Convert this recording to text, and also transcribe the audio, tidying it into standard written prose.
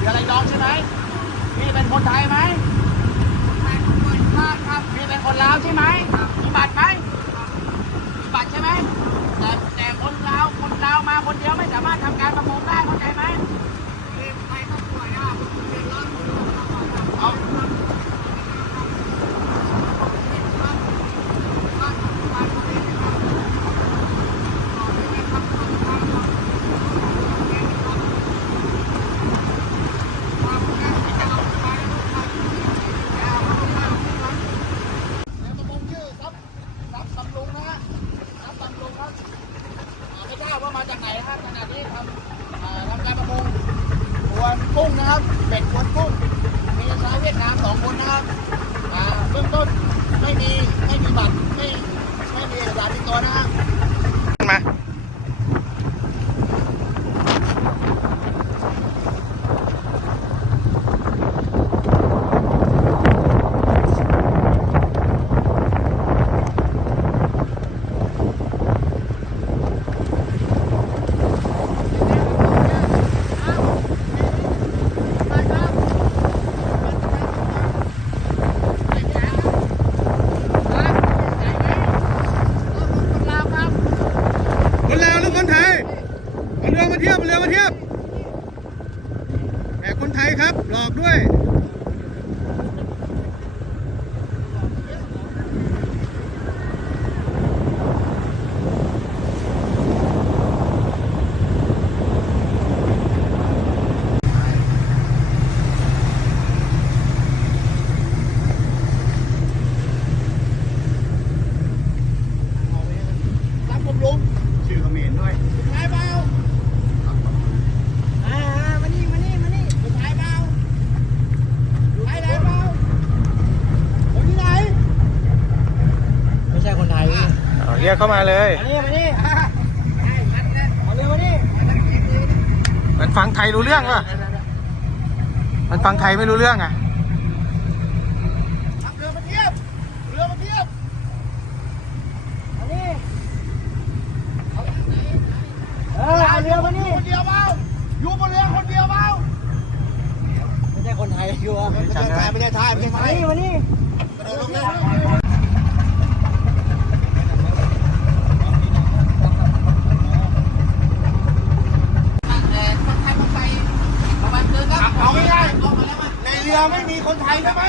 มีอะไรลองใช่ไหมพี่เป็นคนไทยไหมครับพี่เป็นคนลาวใช่ไหมมีบัตรไหมมีบัตรใช่ไหมแต่คนลาวมาคนเดียวไม่สามารถทำการประมงได้เข้าใจไหมเอาไม่ทราบว่ามาจากไหนครับขณะนี้ทำการประมงกวนกุ้งนะครับเป็ดกวนกุ้งมีชาวเวียดนาม2 คนนะครับเบื้องต้นไม่มีบัตรไม่มีเอกสารติดตัวนะครับมาคนลาวหรือคนไทยเอาเรือมาเทียบแต่คนไทยครับหลอกด้วยรับผมลุง ชื่อเขมรด้วย ถ่ายเปล่ามานี่ถ่ายเปล่าถ่ายแล้วเปล่าคนที่ไหนไม่ใช่คนไทย เรียกเข้ามาเลย มานี่เอาเรือมานี่ มันฟังไทยรู้เรื่องป่ะมันฟังไทยไม่รู้เรื่องอ่ะ ขับเรือมาเทียบมานี่เอาเรือมานี่คนเดียวเปล่าอยู่บนเรือคนเดียวเปล่าไม่ใช่คนไทยอยู่อ่ะไม่ใช่ไทยมานี่กระโดดลงเลยเอาง่ายๆในเรือไม่มีคนไทยใช่ไหม